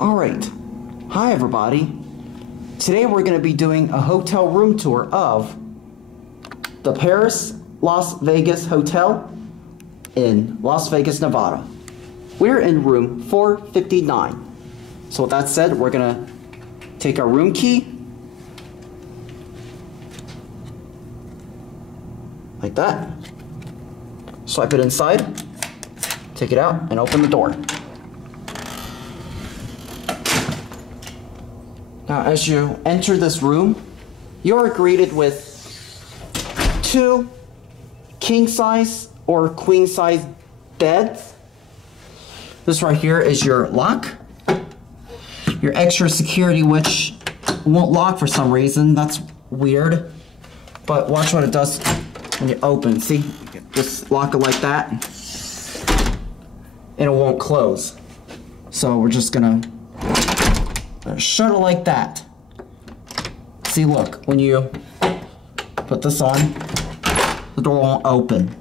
Alright, hi everybody. Today we're going to be doing a hotel room tour of the Paris Las Vegas Hotel in Las Vegas, Nevada. We're in room 459. So with that said, we're going to take our room key, like that, swipe it inside, take it out, and open the door. Now, as you enter this room, you are greeted with 2 king-size or queen-size beds. This right here is your lock. Your extra security, which won't lock for some reason. That's weird. But watch what it does when you open. See? Just lock it like that, and it won't close. So we're just gonna shut it like that. See, look, when you put this on, the door won't open.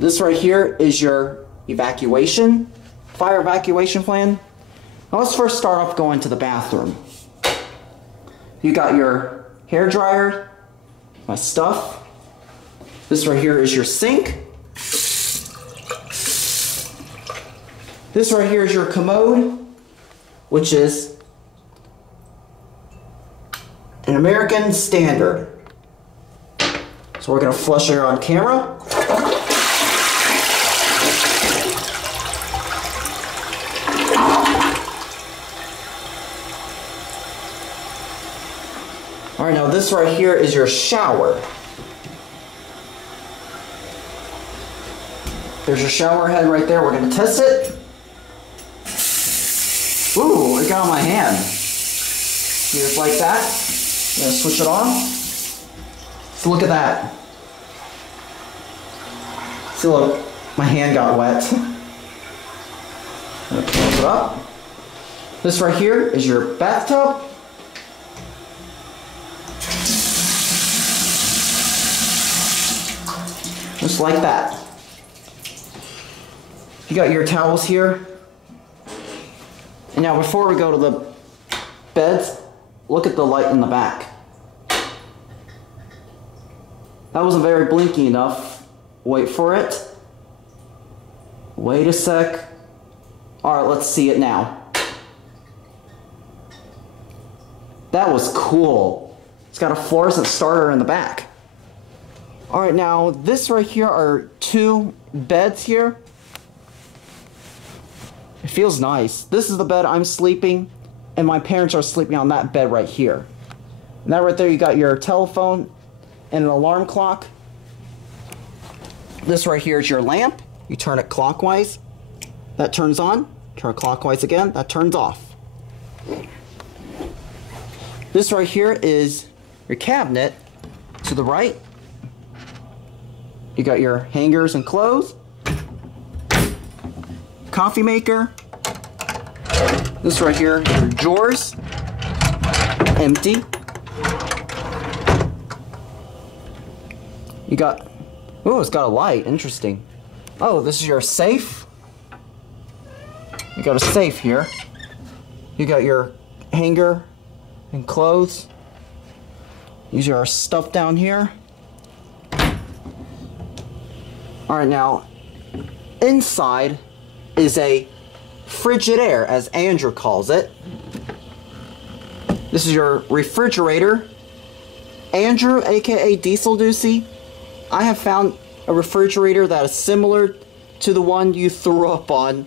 This right here is your fire evacuation plan. Now let's first start off going to the bathroom. You got your hair dryer, my stuff. This right here is your sink. This right here is your commode, which is an American standard. So we're going to flush it on camera. Alright, now this right here is your shower. There's your shower head right there. We're going to test it. Ooh, it got on my hand. Just like that. I'm going to switch it on. So look at that. See, look, my hand got wet. I'm going to close it up. This right here is your bathtub. Just like that. You got your towels here. And now before we go to the beds, look at the light in the back. That wasn't very blinky enough. Wait for it. Wait a sec. Alright, let's see it now. That was cool. It's got a fluorescent starter in the back. Alright, now this right here are 2 beds here. It feels nice. This is the bed I'm sleeping, and my parents are sleeping on that bed right here. And that right there, you got your telephone and an alarm clock. This right here is your lamp. You turn it clockwise. That turns on. Turn it clockwise again. That turns off. This right here is your cabinet. To the right, you got your hangers and clothes. Coffee maker. This right here, your drawers. Empty. You got, oh, it's got a light. Interesting. Oh, this is your safe. You got a safe here. You got your hanger and clothes. These are our stuff down here. Alright, now, inside is a Frigidaire, as Andrew calls it. This is your refrigerator. Andrew, aka Diesel Doocy, I have found a refrigerator that is similar to the one you threw up on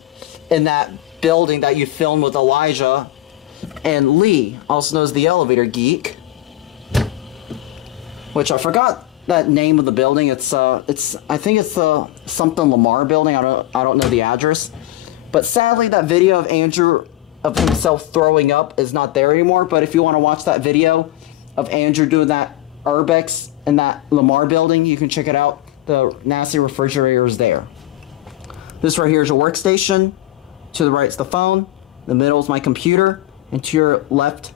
in that building that you filmed with Elijah and Lee, also known as the Elevator Geek. Which I forgot that name of the building. I think it's the something Lamar building. I don't know the address. But sadly, that video of Andrew of himself throwing up is not there anymore. But if you want to watch that video of Andrew doing that Urbex in that Lamar building, you can check it out. The nasty refrigerator is there. This right here is your workstation. To the right is the phone. The middle is my computer. And to your left,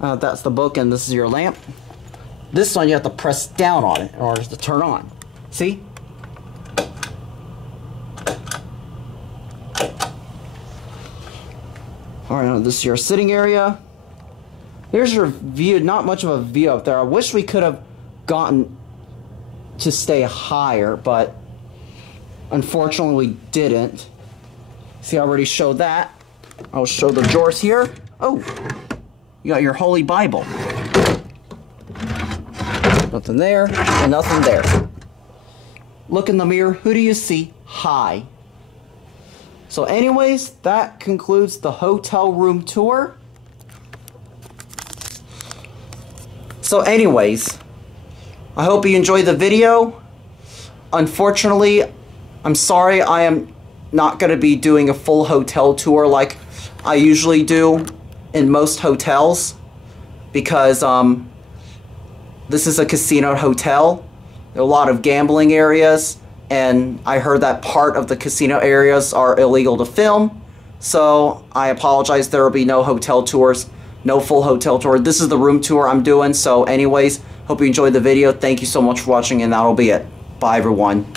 that's the book, and this is your lamp. This one you have to press down on it in order to turn on. See? Alright, now this is your sitting area. Here's your view. Not much of a view up there. I wish we could have gotten to stay higher, but unfortunately we didn't. See, I already showed that. I'll show the drawers here. Oh, you got your Holy Bible. Nothing there, and nothing there. Look in the mirror. Who do you see? Hi. So anyways, that concludes the hotel room tour. So anyways, I hope you enjoyed the video. Unfortunately, I'm sorry I am not going to be doing a full hotel tour like I usually do in most hotels, because this is a casino hotel. There are a lot of gambling areas, and I heard that part of the casino areas are illegal to film, so I apologize. There will be no hotel tours, no full hotel tour. This is the room tour I'm doing. So anyways, hope you enjoyed the video. Thank you so much for watching, and that'll be it. Bye everyone.